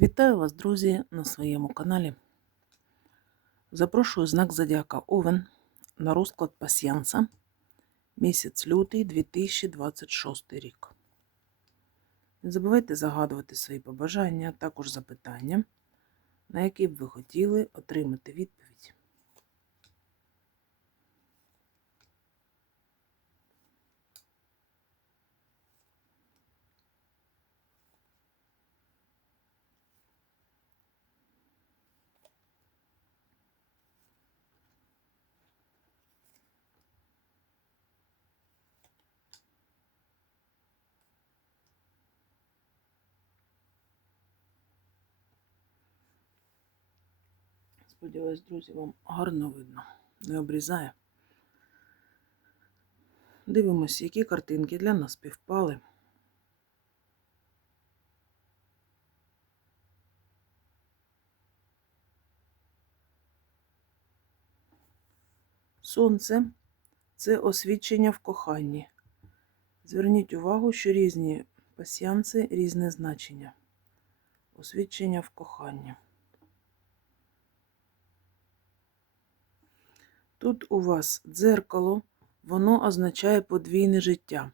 Вітаю вас, друзі, на своєму каналі. Запрошую знак Зодіака Овен на розклад пасьянса місяць лютий 2026 рік. Не забувайте загадувати свої побажання, також запитання, на які б ви хотіли отримати відповідь. Сподіваюсь, друзі, вам гарно видно, не обрізає. Дивимося, які картинки для нас співпали. Сонце це освідчення в коханні. Зверніть увагу, що різні пасіянси різне значення. Освідчення в коханні. Тут у вас дзеркало, воно означає подвійне життя.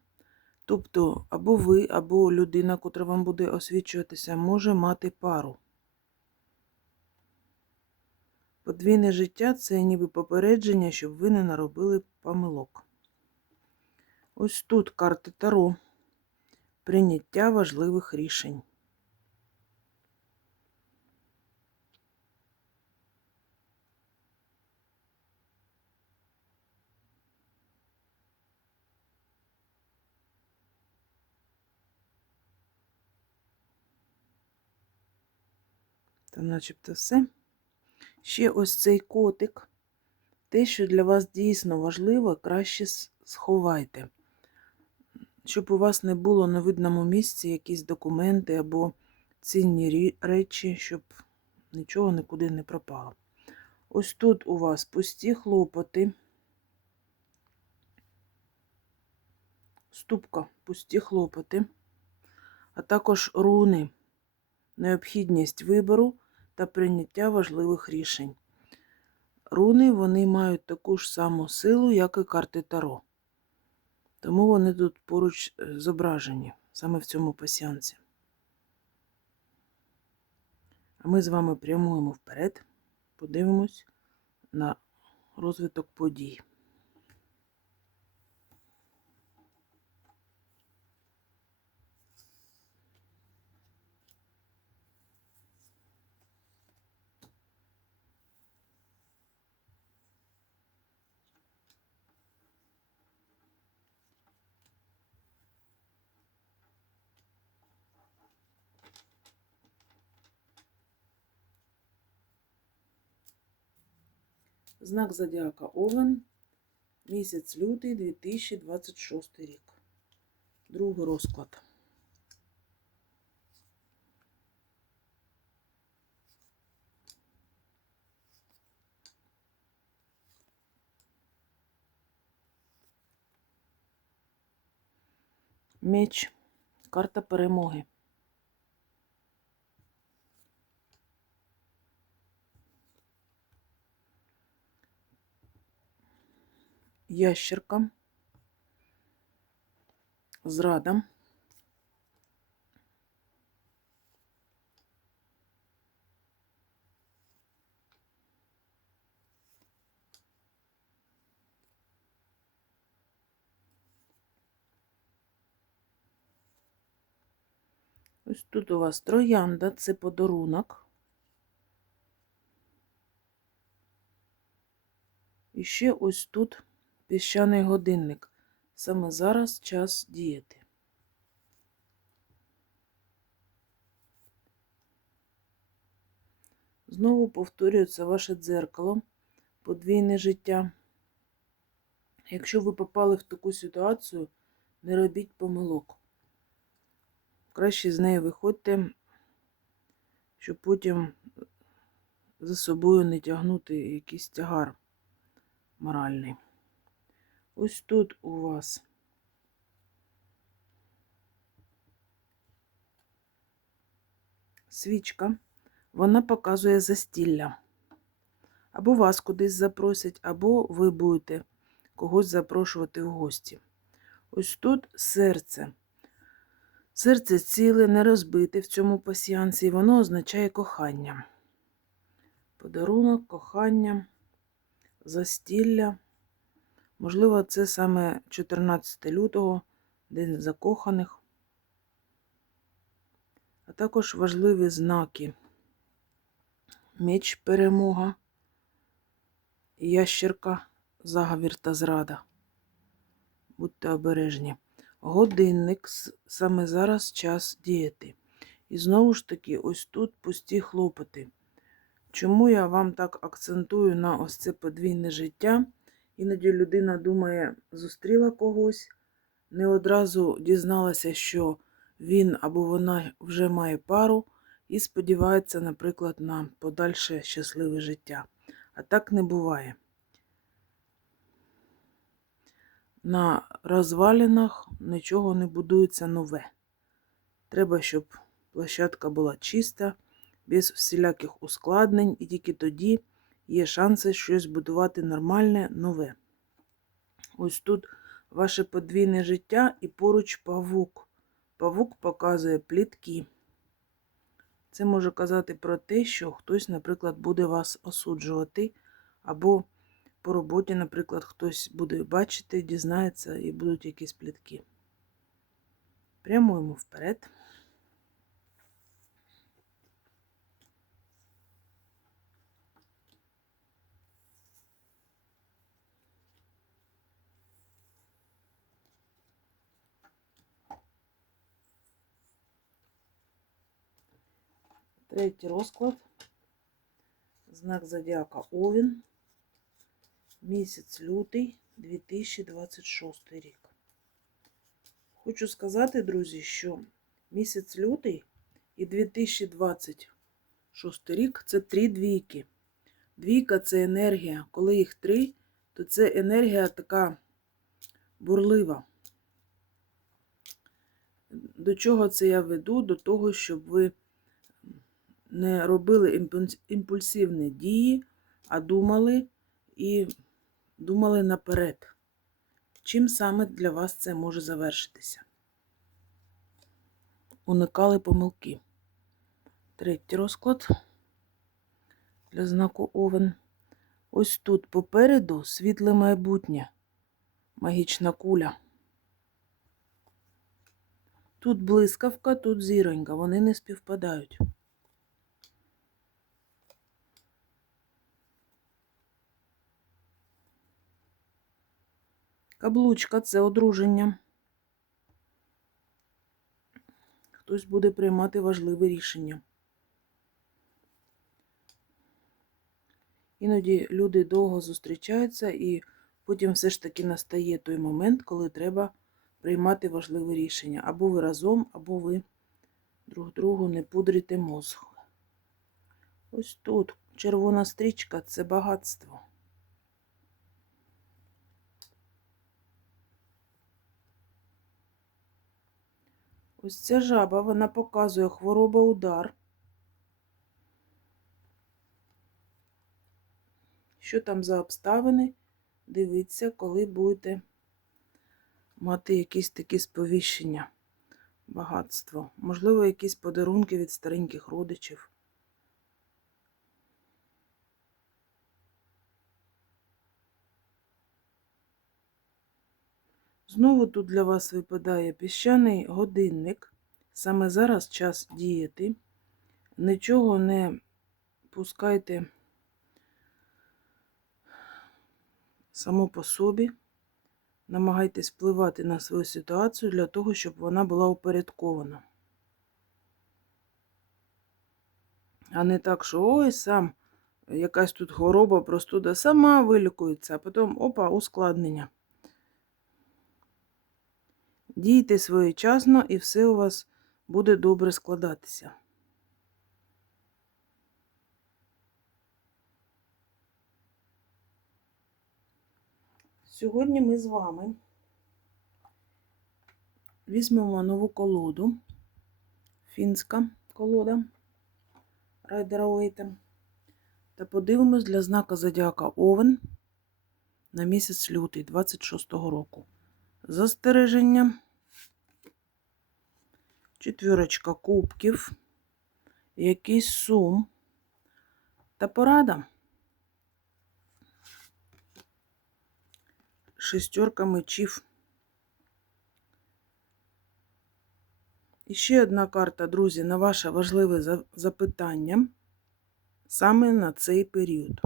Тобто, або ви, або людина, котра вам буде освічуватися, може мати пару. Подвійне життя це ніби попередження, щоб ви не наробили помилок. Ось тут карти Таро. Прийняття важливих рішень. Та начебто все. Ще ось цей котик. Те, що для вас дійсно важливо, краще сховайте. Щоб у вас не було на видному місці якісь документи або цінні речі, щоб нічого нікуди не пропало. Ось тут у вас пусті хлопоти. Ступка, пусті хлопоти, а також руни, необхідність вибору та прийняття важливих рішень. Руни вони мають таку ж саму силу, як і карти Таро. Тому вони тут поруч е, зображені, саме в цьому пасіанці. А ми з вами прямуємо вперед, подивимось на розвиток подій. Знак Зодіака Овен. Місяць лютий 2026 рік. Другий розклад. Меч. Карта перемоги. Ящерка, зрада. Ось тут у вас троянда, це подарунок. І ще ось тут Піщаний годинник. Саме зараз час діяти. Знову повторюється ваше дзеркало, подвійне життя. Якщо ви попали в таку ситуацію, не робіть помилок. Краще з неї виходьте, щоб потім за собою не тягнути якийсь тягар моральний. Ось тут у вас свічка, вона показує застілля. Або вас кудись запросять, або ви будете когось запрошувати в гості. Ось тут серце. Серце ціле, не розбите в цьому пасіянсі, і воно означає кохання. Подарунок, кохання, застілля. Можливо, це саме 14 лютого, День закоханих. А також важливі знаки. Меч перемога, ящерка, заговір та зрада. Будьте обережні. Годинник, саме зараз час діяти. І знову ж таки, ось тут пусті хлопоти. Чому я вам так акцентую на ось це подвійне життя? Іноді людина думає, зустріла когось, не одразу дізналася, що він або вона вже має пару, і сподівається, наприклад, на подальше щасливе життя. А так не буває. На розвалінах нічого не будується нове. Треба, щоб площадка була чиста, без всіляких ускладнень, і тільки тоді є шанси щось будувати нормальне, нове. Ось тут ваше подвійне життя і поруч павук. Павук показує плітки. Це може казати про те, що хтось, наприклад, буде вас осуджувати, або по роботі, наприклад, хтось буде бачити, дізнається і будуть якісь плітки. Прямуємо вперед. Третій розклад. Знак зодіака Овін. Місяць лютий 2026 рік. Хочу сказати, друзі, що місяць лютий і 2026 рік це три двійки. Двійка це енергія. Коли їх три, то це енергія така бурлива. До чого це я веду? До того, щоб ви не робили імпульсивні дії, а думали і думали наперед. Чим саме для вас це може завершитися? Уникали помилки. Третій розклад для знаку Овен. Ось тут попереду світле майбутнє, магічна куля. Тут блискавка, тут зіронька, вони не співпадають. Каблучка це одруження. Хтось буде приймати важливе рішення. Іноді люди довго зустрічаються, і потім все ж таки настає той момент, коли треба приймати важливе рішення. Або ви разом, або ви друг другу не пудрите мозг. Ось тут червона стрічка це багатство. Ось ця жаба, вона показує хвороба удар. Що там за обставини? Дивіться, коли будете мати якісь такі сповіщення, багатство. Можливо, якісь подарунки від стареньких родичів. Знову тут для вас випадає піщаний годинник. Саме зараз час діяти. Нічого не пускайте само по собі. Намагайтесь впливати на свою ситуацію для того, щоб вона була упорядкована. А не так, що ой, сам якась тут хвороба, простуда сама вилікується, а потім опа, ускладнення. Дійте своєчасно і все у вас буде добре складатися. Сьогодні ми з вами візьмемо нову колоду, фінська колода. Райдера Уейта. Та подивимось для знака Зодіака Овен на місяць лютий 26-го року. Застереження. Четвірочка кубків. Якийсь сум. Та порада. Шестерка мечів. І ще одна карта, друзі, на ваше важливе запитання саме на цей період.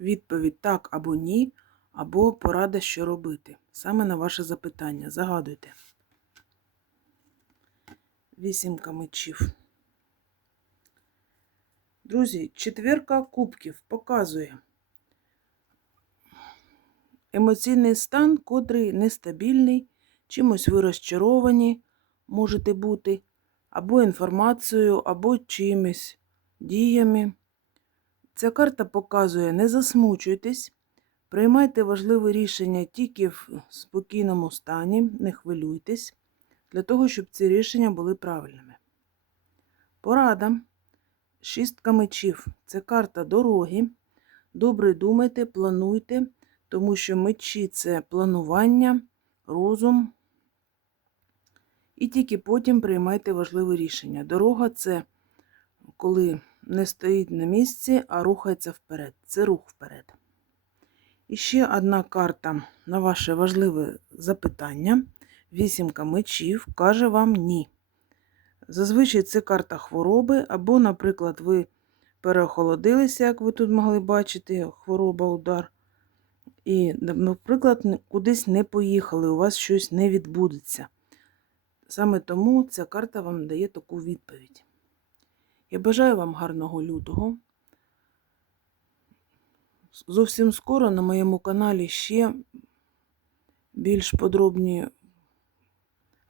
Відповідь так або ні, або порада, що робити. Саме на ваше запитання. Загадуйте. Вісімка мечів. Друзі, четвірка кубків показує емоційний стан, котрий нестабільний, чимось ви розчаровані можете бути, або інформацією, або чимось, діями. Ця карта показує, не засмучуйтесь, приймайте важливе рішення тільки в спокійному стані, не хвилюйтесь, для того, щоб ці рішення були правильними. Порада. Шістка мечів це карта дороги. Добре думайте, плануйте, тому що мечі це планування, розум. І тільки потім приймайте важливе рішення. Дорога це коли не стоїть на місці, а рухається вперед. Це рух вперед. І ще одна карта на ваше важливе запитання. Вісімка мечів каже вам ні. Зазвичай це карта хвороби, або, наприклад, ви переохолодилися, як ви тут могли бачити, хвороба, удар. І, наприклад, кудись не поїхали, у вас щось не відбудеться. Саме тому ця карта вам дає таку відповідь. Я бажаю вам гарного лютого. Зовсім скоро на моєму каналі ще більш подробні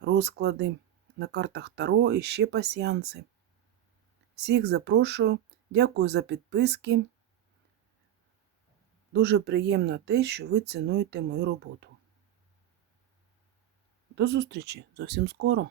розклади на картах Таро і ще пасіанси. Всіх запрошую. Дякую за підписки. Дуже приємно те, що ви цінуєте мою роботу. До зустрічі зовсім скоро.